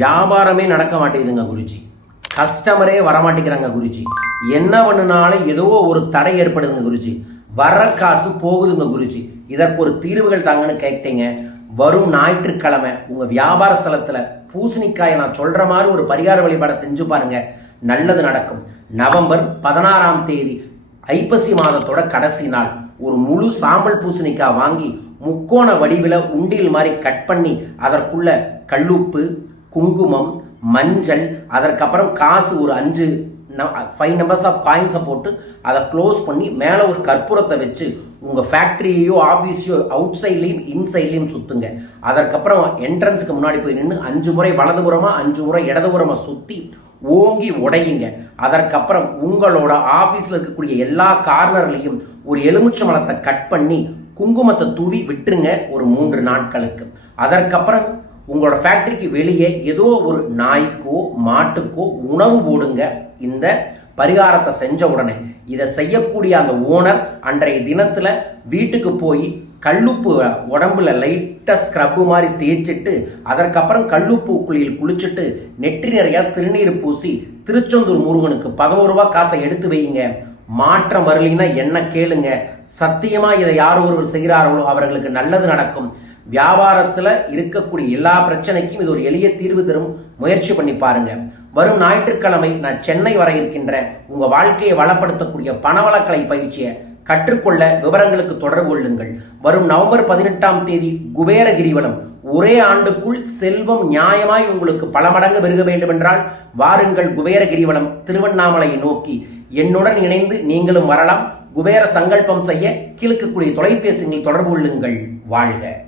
வியாபாரமே நடக்க மாட்டேங்குதுங்க குருஜி. கஸ்டமரே வரமாட்டேங்கிறாங்க குருஜி. என்ன பண்ணுனாலும் ஏதோ ஒரு தடை ஏற்படுதுங்க குருஜி. வர காசு போகுதுங்க குருஜி. இதற்கு ஒரு தீர்வுகள் தாங்கன்னு கேட்டீங்க. வரும் ஞாயிற்றுக்கிழமை உங்க வியாபார ஸ்தலத்தில் பூசணிக்காயை நான் சொல்கிற மாதிரி ஒரு பரிகார வழிபாடை செஞ்சு பாருங்க. நல்லது நடக்கும். நவம்பர் பதினாறாம் தேதி ஐப்பசி மாதத்தோட கடைசி நாள். ஒரு முழு சாம்பல் பூசணிக்காய் வாங்கி முக்கோண வடிவில் உண்டியல் மாதிரி கட் பண்ணி அதற்குள்ள கல்லுப்பு குங்குமம் மஞ்சள் அதற்கப்புறம் காசு ஒரு அஞ்சு ஃபைவ் நம்பர்ஸ் ஆஃப் காயின்ஸை போட்டு அதை க்ளோஸ் பண்ணி மேலே ஒரு கற்பூரத்தை வச்சு உங்கள் ஃபேக்ட்ரியையோ ஆஃபீஸையோ அவுட் சைட்லேயும் இன்சைட்லேயும் சுற்றுங்க அதற்கப்புறம் என்ட்ரன்ஸுக்கு முன்னாடி போய் நின்று அஞ்சு முறை வலதுபுறமாக அஞ்சு முறை இடதுபுறமாக சுற்றி ஓங்கி உடையுங்க. அதற்கப்புறம் உங்களோட ஆஃபீஸில் இருக்கக்கூடிய எல்லா கார்னர்லையும் ஒரு எலுமிச்சை மலத்தை கட் பண்ணி குங்குமத்தை தூவி விட்டுருங்க ஒரு மூன்று நாட்களுக்கு. அதற்கப்புறம் உங்களோட ஃபேக்ட்ரிக்கு வெளியே ஏதோ ஒரு நாய்க்கோ மாட்டுக்கோ உணவு போடுங்க. இந்த பரிகாரத்தை செஞ்ச உடனே இதை செய்யக்கூடிய அந்த ஓனர் அன்றைய தினத்தில் வீட்டுக்கு போய் கல்லுப்பு உடம்புல லைட்டாக ஸ்க்ரப்பு மாதிரி தேய்ச்சிட்டு அதற்கப்புறம் கல்லுப்பு குழியில் குளிச்சுட்டு நெற்றி நிறையா திருநீர் பூசி திருச்செந்தூர் முருகனுக்கு பதினோரு ரூபா காசை எடுத்து வைங்க மாற்றம் வரலைன்னா என்ன கேளுங்க. சத்தியமாக இதை யார் ஒருவர் செய்கிறார்களோ அவர்களுக்கு நல்லது நடக்கும். வியாபாரத்தில் இருக்கக்கூடிய எல்லா பிரச்சனைக்கும் இது ஒரு எளிய தீர்வு தரும் முயற்சி பண்ணி பாருங்க. வரும் ஞாயிற்றுக்கிழமை நான் சென்னை வர இருக்கின்ற உங்க வாழ்க்கையை வளப்படுத்தக்கூடிய பணவளக்கலை பயிற்சியை கற்றுக்கொள்ள விவரங்களுக்கு தொடர்பு கொள்ளுங்கள். வரும் நவம்பர் பதினெட்டாம் தேதி குபேர கிரிவலம். ஒரே ஆண்டுக்குள் செல்வம் நியாயமாய் உங்களுக்கு பல மடங்கு பெருக வேண்டும் என்றால் வாருங்கள் குபேர கிரிவலம் திருவண்ணாமலையை நோக்கி. என்னுடன் இணைந்து நீங்களும் வரலாம். குபேர சங்கல்பம் செய்ய கீழ்க்கக்கூடிய தொலைபேசிகளில் தொடர்பு கொள்ளுங்கள். வாழ்க.